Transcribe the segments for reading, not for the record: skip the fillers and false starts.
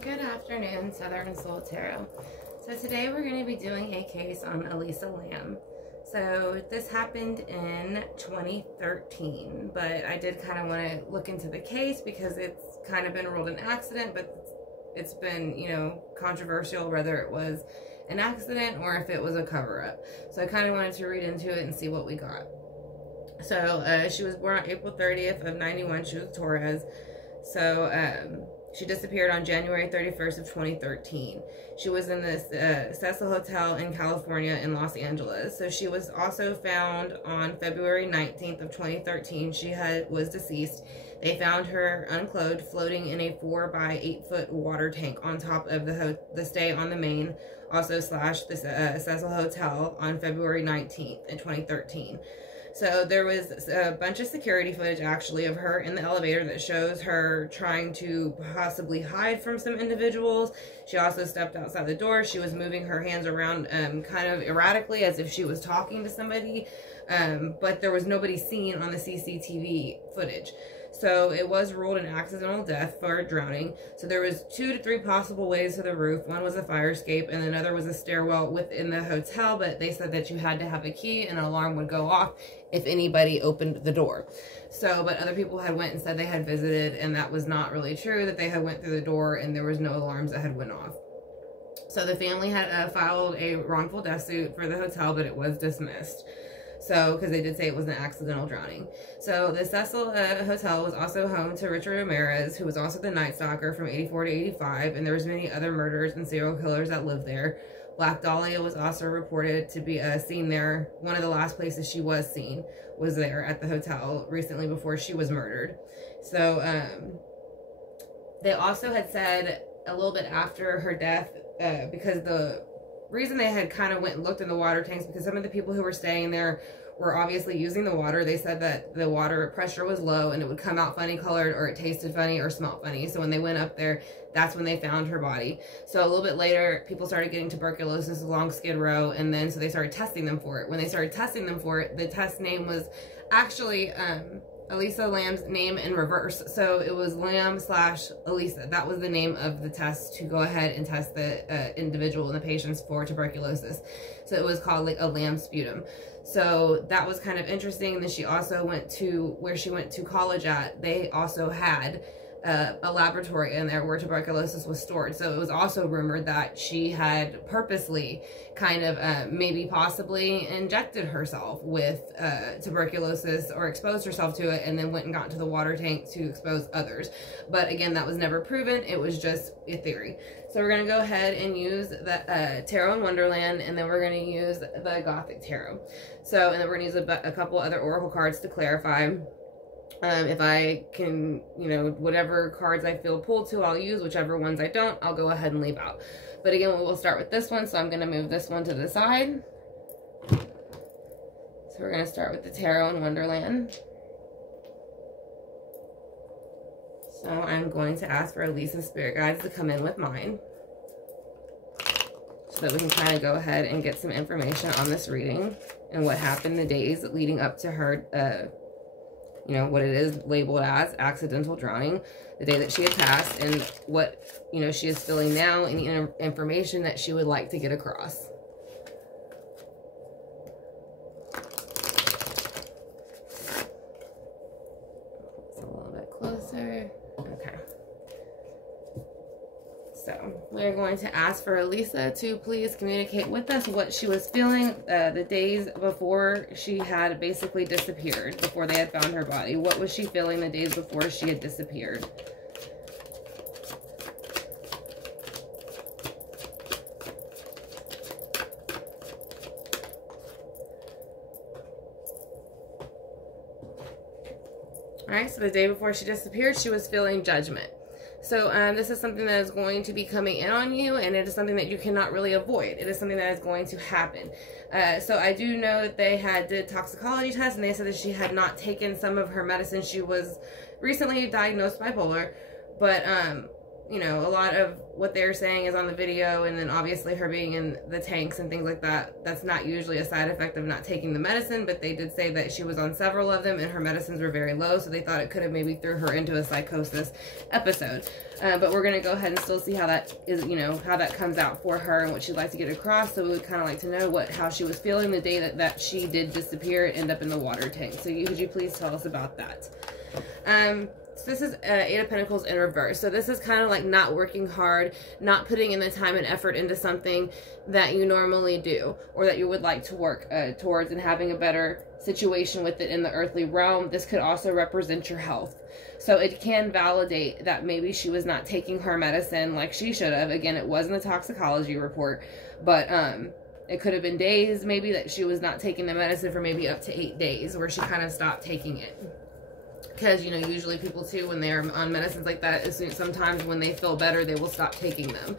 Good afternoon, Southern Soul Tarot. So today we're going to be doing a case on Elisa Lam. So this happened in 2013, but I did kind of want to look into the case because it's kind of been ruled an accident, but it's been, controversial whether it was an accident or if it was a cover-up. So I kind of wanted to read into it and see what we got. So she was born on April 30th of 91. She was Torres. So she disappeared on January 31st of 2013. She was in this Cecil Hotel in California in Los Angeles. So she was also found on February 19th of 2013. She was deceased. They found her unclothed, floating in a 4 by 8 foot water tank on top of the stay on the main, also slash the Cecil Hotel on February 19th in 2013. So there was a bunch of security footage actually of her in the elevator that shows her trying to possibly hide from some individuals. She also stepped outside the door. She was moving her hands around kind of erratically as if she was talking to somebody, but there was nobody seen on the CCTV footage. So it was ruled an accidental death for drowning. So there was 2 to 3 possible ways to the roof. One was a fire escape and another was a stairwell within the hotel, but they said that you had to have a key and an alarm would go off if anybody opened the door. So, but other people had went and said they had visited, and that was not really true, that they had went through the door and there was no alarms that had went off. So the family had filed a wrongful death suit for the hotel, but it was dismissed. So, because they did say it was an accidental drowning. So, the Cecil Hotel was also home to Richard Ramirez, who was also the Night Stalker from 84 to 85, and there was many other murders and serial killers that lived there. Black Dahlia was also reported to be seen there. One of the last places she was seen was there at the hotel recently before she was murdered. So, they also had said a little bit after her death, because the reason they had kind of went and looked in the water tanks, because some of the people who were staying there were obviously using the water. They said that the water pressure was low and it would come out funny colored, or it tasted funny or smelled funny. So when they went up there, that's when they found her body. So a little bit later, people started getting tuberculosis along Skid Row, and then so they started testing them for it. When they started testing them for it, the test name was actually Elisa Lam's name in reverse. So it was Lam / Elisa. That was the name of the test to go ahead and test the individual and the patients for tuberculosis. So it was called like a Lam sputum. So that was kind of interesting. And then she also went to where she went to college at. They also had a laboratory in there where tuberculosis was stored. So it was also rumored that she had purposely kind of maybe possibly injected herself with tuberculosis or exposed herself to it and then went and got into the water tank to expose others. But again, that was never proven. It was just a theory. So we're going to go ahead and use the Tarot in Wonderland, and then we're going to use the Gothic Tarot. So, and then we're going to use a couple other oracle cards to clarify. If I can, whatever cards I feel pulled to, I'll use. Whichever ones I don't, I'll go ahead and leave out. But again, we'll start with this one. So I'm going to move this one to the side. So we're going to start with the Tarot in Wonderland. So I'm going to ask for Elisa's spirit guides to come in with mine, so that we can kind of go ahead and get some information on this reading and what happened the days leading up to her, what it is labeled as accidental drowning, the day that she had passed, and what, she is feeling now, and the information that she would like to get across. It's a little bit closer. Okay. So we're going to ask for Elisa to please communicate with us what she was feeling the days before she had basically disappeared, before they had found her body. What was she feeling the days before she had disappeared? All right, so the day before she disappeared, she was feeling judgment. So this is something that is going to be coming in on you, and it is something that you cannot really avoid. It is something that is going to happen. So I do know that they did toxicology tests, and they said that she had not taken some of her medicine. She was recently diagnosed bipolar, but you know, a lot of what they're saying is on the video, and then obviously her being in the tanks and things like that, that's not usually a side effect of not taking the medicine, but they did say that she was on several of them and her medicines were very low, so they thought it could have maybe threw her into a psychosis episode. But we're going to go ahead and still see how that is, you know, how that comes out for her and what she'd like to get across. So we would kind of like to know how she was feeling the day that she did disappear and end up in the water tank. So could you please tell us about that? So this is Eight of Pentacles in reverse. So this is kind of like not working hard, not putting in the time and effort into something that you normally do or that you would like to work towards, and having a better situation with it in the earthly realm. This could also represent your health. So it can validate that maybe she was not taking her medicine like she should have. Again, it wasn't a toxicology report, but it could have been days maybe that she was not taking the medicine for maybe up to 8 days where she kind of stopped taking it. Because, you know, usually people too, when they're on medicines like that, sometimes when they feel better, they will stop taking them.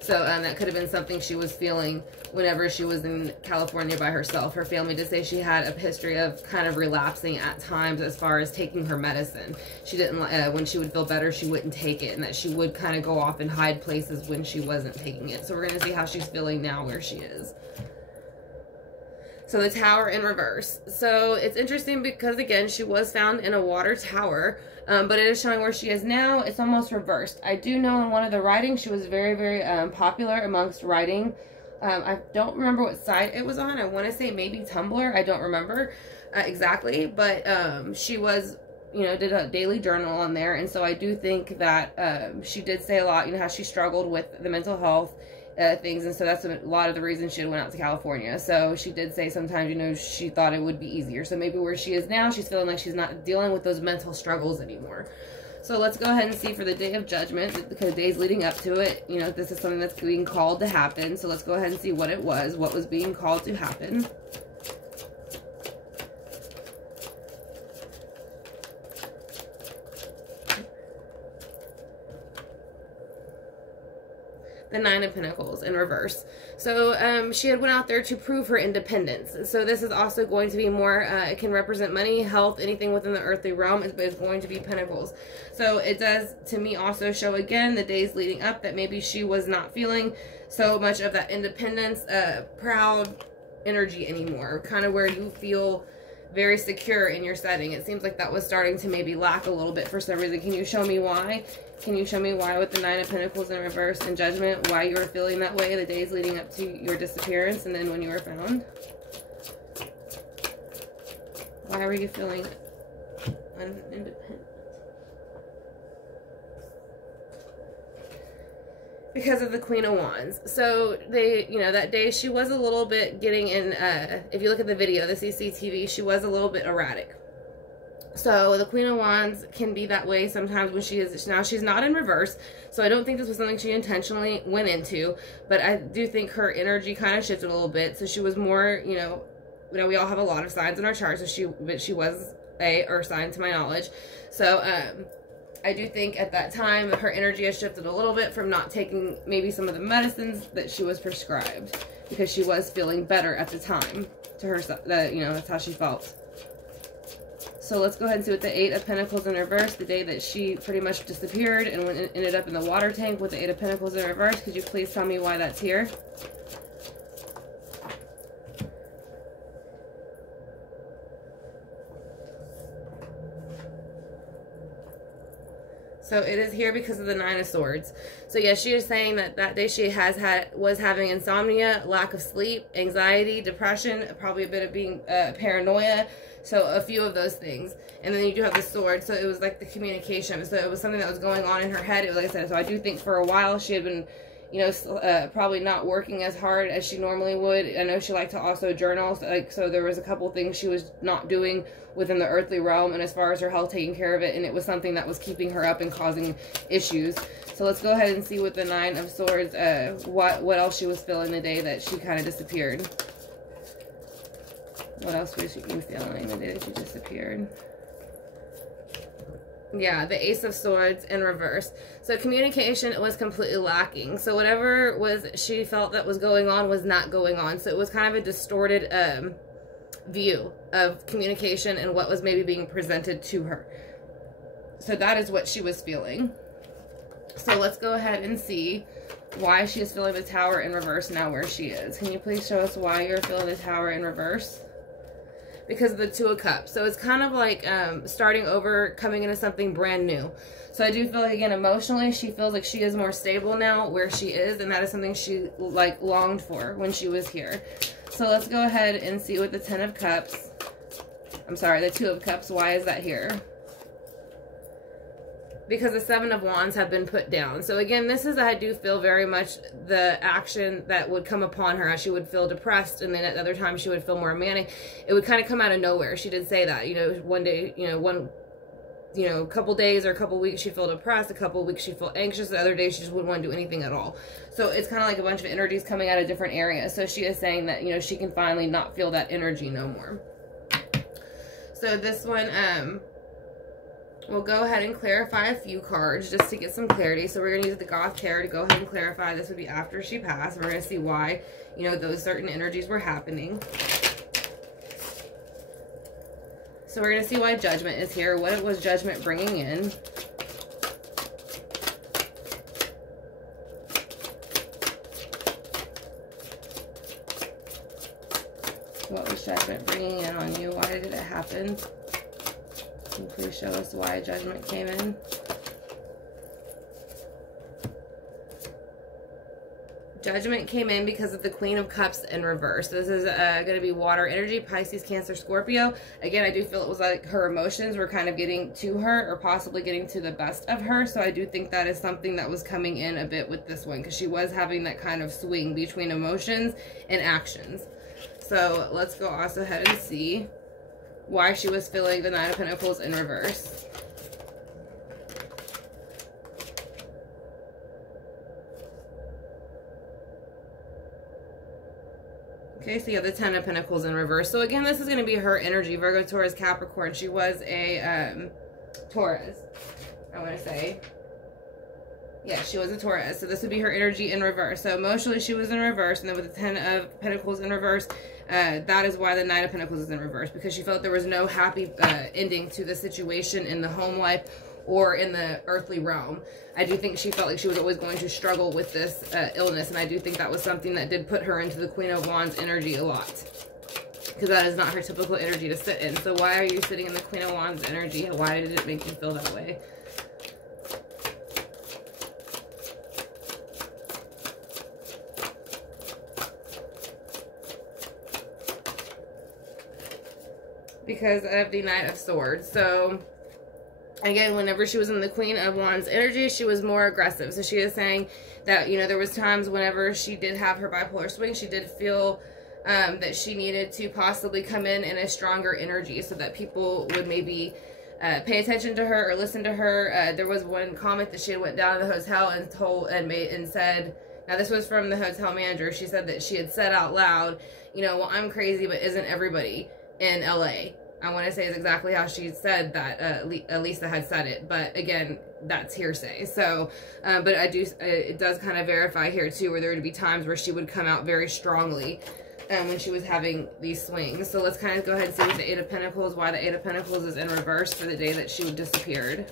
So that could have been something she was feeling whenever she was in California by herself. Her family did say she had a history of kind of relapsing at times as far as taking her medicine. She didn't, when she would feel better, she wouldn't take it, and that she would kind of go off and hide places when she wasn't taking it. So we're going to see how she's feeling now where she is. So the Tower in reverse. So it's interesting because, again, she was found in a water tower, but it is showing where she is now. It's almost reversed. I do know in one of the writings she was very, very popular amongst writing. I don't remember what site it was on. I want to say maybe Tumblr. I don't remember exactly, but she was, you know, did a daily journal on there. And so I do think that she did say a lot, you know, how she struggled with the mental health things, and so that's a lot of the reason she went out to California. So she did say sometimes, you know, she thought it would be easier. So maybe where she is now, she's feeling like she's not dealing with those mental struggles anymore. So let's go ahead and see for the Day of Judgment, because days leading up to it, you know, this is something that's being called to happen. So let's go ahead and see what it was, what was being called to happen. The Nine of Pentacles in reverse. So she had went out there to prove her independence. So this is also going to be more, it can represent money, health, anything within the earthly realm, but it's going to be Pentacles. So it does, to me, also show again the days leading up that maybe she was not feeling so much of that independence, proud energy anymore. Kind of where you feel very secure in your setting. It seems like that was starting to maybe lack a little bit for some reason. Can you show me why? Can you show me why with the Nine of Pentacles in reverse and Judgment, why you were feeling that way the days leading up to your disappearance and then when you were found? Why were you feeling independent? Because of the Queen of Wands. So they, you know, that day she was a little bit getting in, if you look at the video, the CCTV, she was a little bit erratic. So the Queen of Wands can be that way sometimes when she is, now she's not in reverse, so I don't think this was something she intentionally went into, but I do think her energy kind of shifted a little bit. So she was more, you know, we all have a lot of signs in our chart, so she was a earth sign to my knowledge. So I do think at that time her energy has shifted a little bit from not taking maybe some of the medicines that she was prescribed, because she was feeling better at the time to herself, that, you know, that's how she felt. So let's go ahead and see with the Eight of Pentacles in reverse, the day that she pretty much disappeared and ended up in the water tank with the Eight of Pentacles in reverse. Could you please tell me why that's here? So it is here because of the Nine of Swords. So yes, she is saying that that day she was having insomnia, lack of sleep, anxiety, depression, probably a bit of being paranoia. So a few of those things. And then you do have the sword. So it was like the communication. So it was something that was going on in her head. It was, like I said, so I do think for a while she had been, you know, probably not working as hard as she normally would. I know she liked to also journal. So there was a couple things she was not doing within the earthly realm, and as far as her health, taking care of it, and it was something that was keeping her up and causing issues. So let's go ahead and see with the Nine of Swords, what else she was feeling the day that she kind of disappeared. What else was you feeling the day that she disappeared? Yeah, the Ace of Swords in reverse. So communication was completely lacking. So whatever she felt that was going on was not going on. So it was kind of a distorted view of communication and what was maybe being presented to her. So that is what she was feeling. So let's go ahead and see why she is feeling the Tower in reverse now where she is. Can you please show us why you're feeling the Tower in reverse? Because of the Two of Cups. So it's kind of like starting over, coming into something brand new. So I do feel like, again, emotionally, she feels like she is more stable now where she is, and that is something she like longed for when she was here. So let's go ahead and see what the Ten of Cups, I'm sorry, the Two of Cups, why is that here? Because the Seven of Wands have been put down. So again, this is, I do feel very much the action that would come upon her as she would feel depressed, and then at other times she would feel more manic. It would kind of come out of nowhere. She did say that, you know, one day, a couple days or a couple weeks she'd feel depressed, a couple weeks she'd feel anxious, the other days she just wouldn't want to do anything at all. So it's kind of like a bunch of energies coming out of different areas. So she is saying that, you know, she can finally not feel that energy no more. So this one, we'll go ahead and clarify a few cards just to get some clarity. So we're going to use the Goth Tarot to go ahead and clarify. This would be after she passed. We're going to see why, you know, those certain energies were happening. So we're going to see why Judgment is here. What it was Judgment bringing in. What was Judgment bringing in on you? Why did it happen? Can you please show us why Judgment came in? Judgment came in because of the Queen of Cups in reverse. This is going to be water energy, Pisces, Cancer, Scorpio. Again, I do feel it was like her emotions were kind of getting to her, or possibly getting to the best of her. So I do think that is something that was coming in a bit with this one, because she was having that kind of swing between emotions and actions. So let's go also ahead and see why she was feeling the Nine of Pentacles in reverse. Okay, so you have the Ten of Pentacles in reverse. So again, this is going to be her energy. Virgo, Taurus, Capricorn. She was a Taurus, I want to say. Yeah, she was a Taurus. So this would be her energy in reverse. So emotionally, she was in reverse. And then with the Ten of Pentacles in reverse, that is why the Nine of Pentacles is in reverse. Because she felt there was no happy ending to the situation in the home life or in the earthly realm. I do think she felt like she was always going to struggle with this illness. And I do think that was something that did put her into the Queen of Wands energy a lot. Because that is not her typical energy to sit in. So why are you sitting in the Queen of Wands energy? Why did it make you feel that way? Because of the Knight of Swords. So again, whenever she was in the Queen of Wands energy, she was more aggressive. So she is saying that, you know, there was times whenever she did have her bipolar swing, she did feel that she needed to possibly come in a stronger energy, so that people would maybe pay attention to her or listen to her. There was one comment that she had went down to the hotel and said, now this was from the hotel manager, she said that she had said out loud, you know, well, I'm crazy, but isn't everybody in LA? I want to say is exactly how she said that. Elisa had said it, but again, that's hearsay. So, but it does kind of verify here too, where there would be times where she would come out very strongly when she was having these swings. So let's kind of go ahead and see with the Eight of Pentacles, why the Eight of Pentacles is in reverse for the day that she disappeared.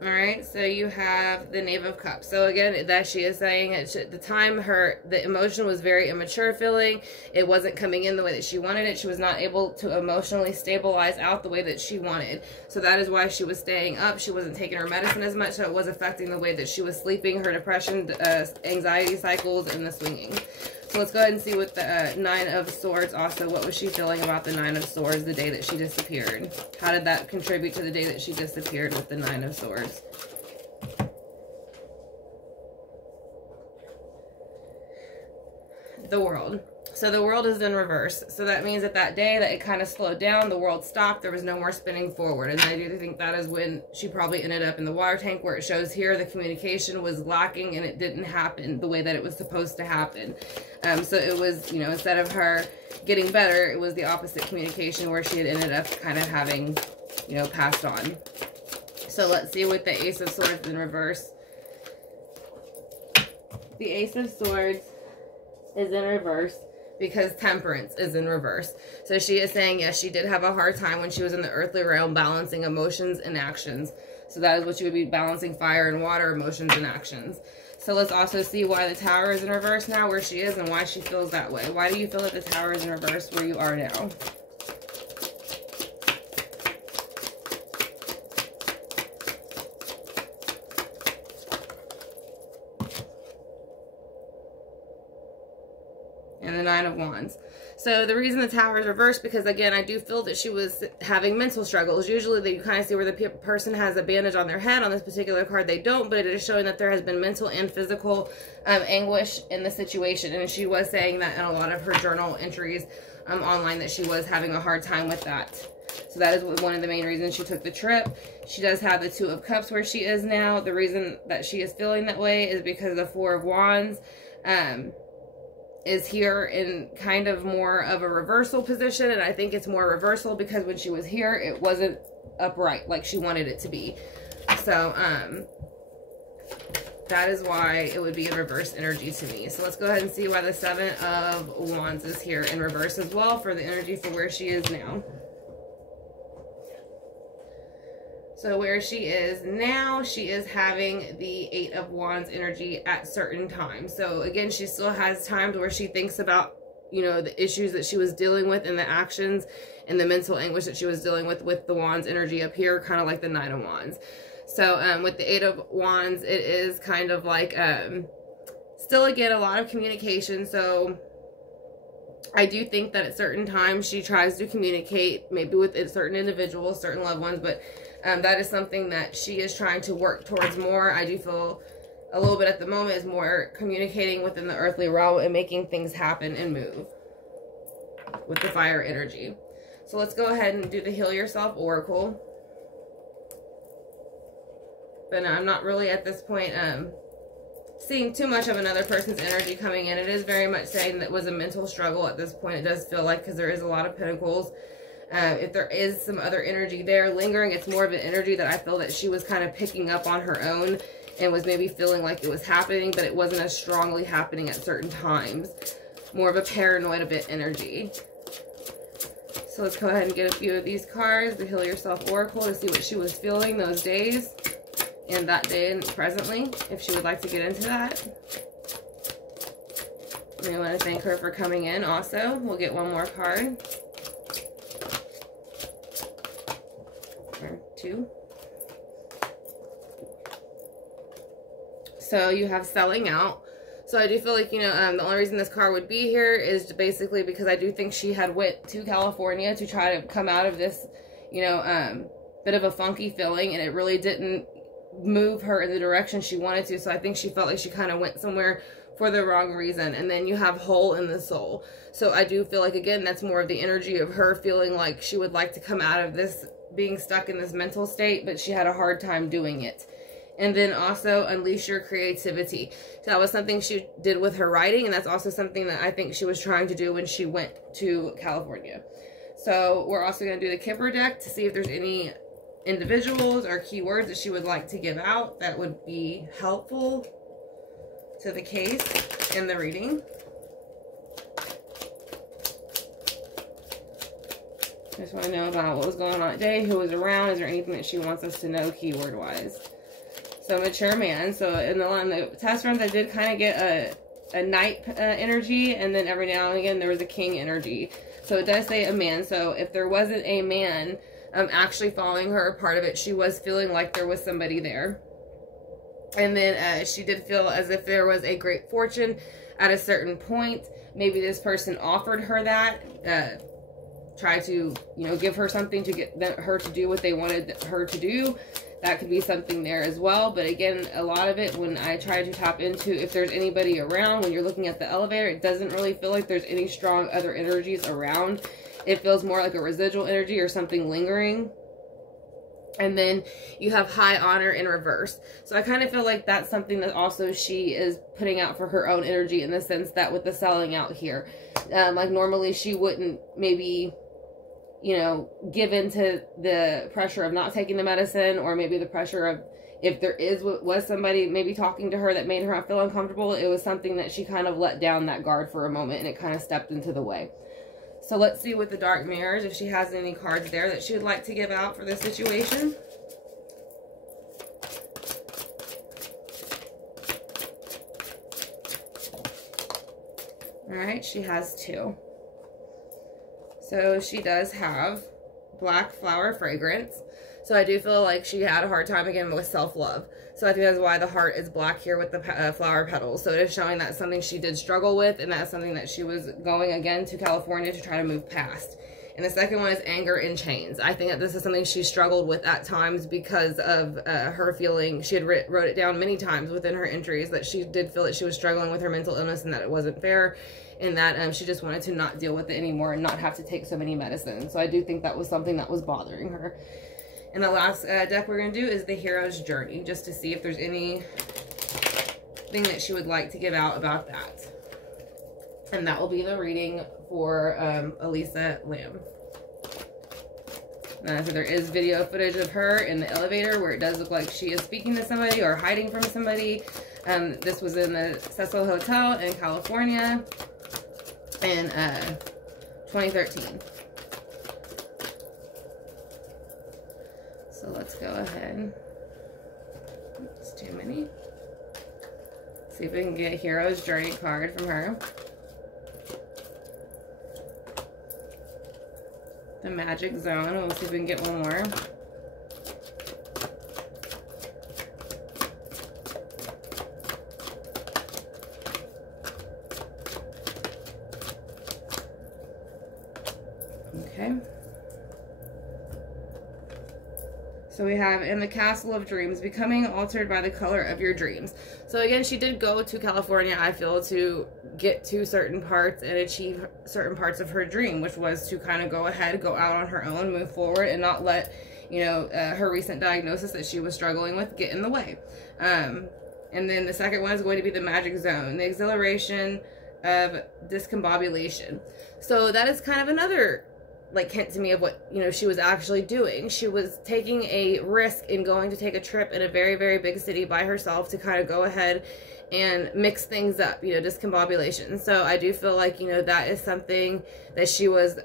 Alright, so you have the Knave of Cups. So again, that she is saying at the time the emotion was very immature feeling. It wasn't coming in the way that she wanted it. She was not able to emotionally stabilize out the way that she wanted. So that is why she was staying up. She wasn't taking her medicine as much, so it was affecting the way that she was sleeping, her depression, anxiety cycles, and the swinging. So let's go ahead and see with the Nine of Swords also. What was she feeling about the Nine of Swords the day that she disappeared? How did that contribute to the day that she disappeared with the Nine of Swords? The World. So the World is in reverse. So that means that that day that it kind of slowed down, the world stopped, there was no more spinning forward. And I do think that is when she probably ended up in the water tank, where it shows here the communication was lacking and it didn't happen the way that it was supposed to happen. So it was, you know, instead of her getting better, it was the opposite communication, where she had ended up kind of having, you know, passed on. So let's see with the Ace of Swords in reverse. The Ace of Swords is in reverse because temperance is in reverse. So she is saying, yes, she did have a hard time when she was in the earthly realm balancing emotions and actions. So that is what you would be balancing: fire and water, emotions and actions. So let's also see why the Tower is in reverse now, where she is, and why she feels that way. Why do you feel that the Tower is in reverse where you are now? And the Nine of Wands. So the reason the Tower is reversed, because again, I do feel that she was having mental struggles. Usually that you kind of see where the person has a bandage on their head. On this particular card, they don't, but it is showing that there has been mental and physical anguish in the situation. And she was saying that in a lot of her journal entries online, that she was having a hard time with that. So that is one of the main reasons she took the trip. She does have the Two of Cups where she is now. The reason that she is feeling that way is because the Four of Wands is here in kind of more of a reversal position, and I think it's more reversal because when she was here, it wasn't upright like she wanted it to be. So that is why it would be in reverse energy to me. So let's go ahead and see why the Seven of Wands is here in reverse as well for the energy for where she is now. So where she is now, she is having the Eight of Wands energy at certain times. So again, she still has times where she thinks about, you know, the issues that she was dealing with and the actions and the mental anguish that she was dealing with the Wands energy up here, kind of like the Nine of Wands. So with the Eight of Wands, it is kind of like, still again, a lot of communication. So I do think that at certain times she tries to communicate maybe with certain individuals, certain loved ones, but that is something that she is trying to work towards more. I do feel a little bit at the moment is more communicating within the earthly realm and making things happen and move with the fire energy. So let's go ahead and do the Heal Yourself Oracle. But no, I'm not really at this point seeing too much of another person's energy coming in. It is very much saying that it was a mental struggle at this point. It does feel like, because there is a lot of pentacles. If there is some other energy there lingering, it's more of an energy that I feel that she was kind of picking up on her own and was maybe feeling like it was happening, but it wasn't as strongly happening at certain times. More of a paranoid a bit energy. So let's go ahead and get a few of these cards, the Heal Yourself Oracle, to see what she was feeling those days and that day and presently, if she would like to get into that. And I want to thank her for coming in also. We'll get one more card. Or two. So you have selling out. So I do feel like, you know, the only reason this card would be here is basically because I do think she had went to California to try to come out of this, you know, bit of a funky feeling, and it really didn't move her in the direction she wanted to. So I think she felt like she kind of went somewhere for the wrong reason. And then you have hole in the soul. So I do feel like, again, that's more of the energy of her feeling like she would like to come out of this being stuck in this mental state, but she had a hard time doing it. And then also unleash your creativity. So that was something she did with her writing, and that's also something that I think she was trying to do when she went to California. So we're also going to do the Kipper deck to see if there's any individuals or keywords that she would like to give out that would be helpful to the case and the reading. I just want to know about what was going on today, who was around, is there anything that she wants us to know keyword wise. So mature man. So in the test runs, I did kind of get a knight energy, and then every now and again there was a king energy. So it does say a man. So if there wasn't a man actually following her, part of it, she was feeling like there was somebody there. And then she did feel as if there was a great fortune at a certain point. Maybe this person offered her that, try to, you know, give her something to get her to do what they wanted her to do. That could be something there as well. But again, a lot of it, when I try to tap into if there's anybody around, when you're looking at the elevator, it doesn't really feel like there's any strong other energies around. It feels more like a residual energy or something lingering. And then you have high honor in reverse. So I kind of feel like that's something that also she is putting out for her own energy, in the sense that with the selling out here, like normally she wouldn't maybe, you know, give into the pressure of not taking the medicine, or maybe the pressure of, if there was somebody maybe talking to her that made her feel uncomfortable, it was something that she kind of let down that guard for a moment and it kind of stepped into the way. So let's see with the dark mirrors if she has any cards there that she would like to give out for this situation. All right, she has 2. So she does have black flower fragrance. So I do feel like she had a hard time again with self-love. So I think that's why the heart is black here with the flower petals. So it is showing that's something she did struggle with, and that's something that she was going again to California to try to move past. And the second one is anger in chains. I think that this is something she struggled with at times because of her feeling. She had wrote it down many times within her entries that she did feel that she was struggling with her mental illness and that it wasn't fair, and that she just wanted to not deal with it anymore and not have to take so many medicines. So I do think that was something that was bothering her. And the last deck we're going to do is the Hero's Journey, just to see if there's anything that she would like to give out about that. And that will be the reading for Elisa Lam. So there is video footage of her in the elevator where it does look like she is speaking to somebody or hiding from somebody. This was in the Cecil Hotel in California in 2013. So let's go ahead. It's too many. See if we can get a Hero's Journey card from her. The Magic Zone. We'll see if we can get one more. Okay. So we have in the Castle of Dreams, becoming altered by the color of your dreams. So again, she did go to California, I feel, to get to certain parts and achieve certain parts of her dream, which was to kind of go ahead, go out on her own, move forward, and not let, you know, her recent diagnosis that she was struggling with get in the way. And then the second one is going to be the Magic Zone, the exhilaration of discombobulation. So that is kind of another like hint to me of what, you know, she was actually doing. She was taking a risk in going to take a trip in a very, very big city by herself to kind of go ahead and mix things up, you know, discombobulation. So I do feel like, you know, that is something that she was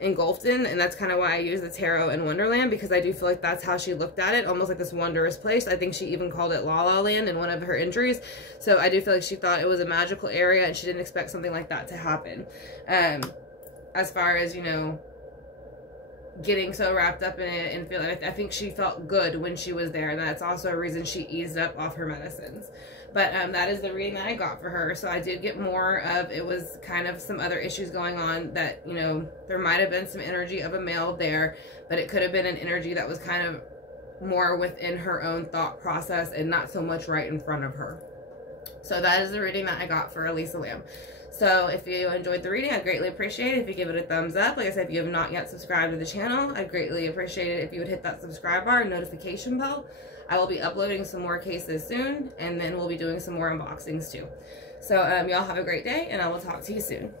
engulfed in, and that's kind of why I use the tarot in Wonderland, because I do feel like that's how she looked at it, almost like this wondrous place. I think she even called it La La Land in one of her entries. So I do feel like she thought it was a magical area and she didn't expect something like that to happen. As far as, you know, getting so wrapped up in it and feeling, I think she felt good when she was there, and that's also a reason she eased up off her medicines. But that is the reading that I got for her. So I did get more of, it was kind of some other issues going on that, you know, there might have been some energy of a male there, but it could have been an energy that was kind of more within her own thought process and not so much right in front of her. So that is the reading that I got for Elisa Lam. So if you enjoyed the reading, I'd greatly appreciate it if you give it a thumbs up. Like I said, if you have not yet subscribed to the channel, I'd greatly appreciate it if you would hit that subscribe bar and notification bell. I will be uploading some more cases soon, and then we'll be doing some more unboxings too. So y'all have a great day, and I will talk to you soon.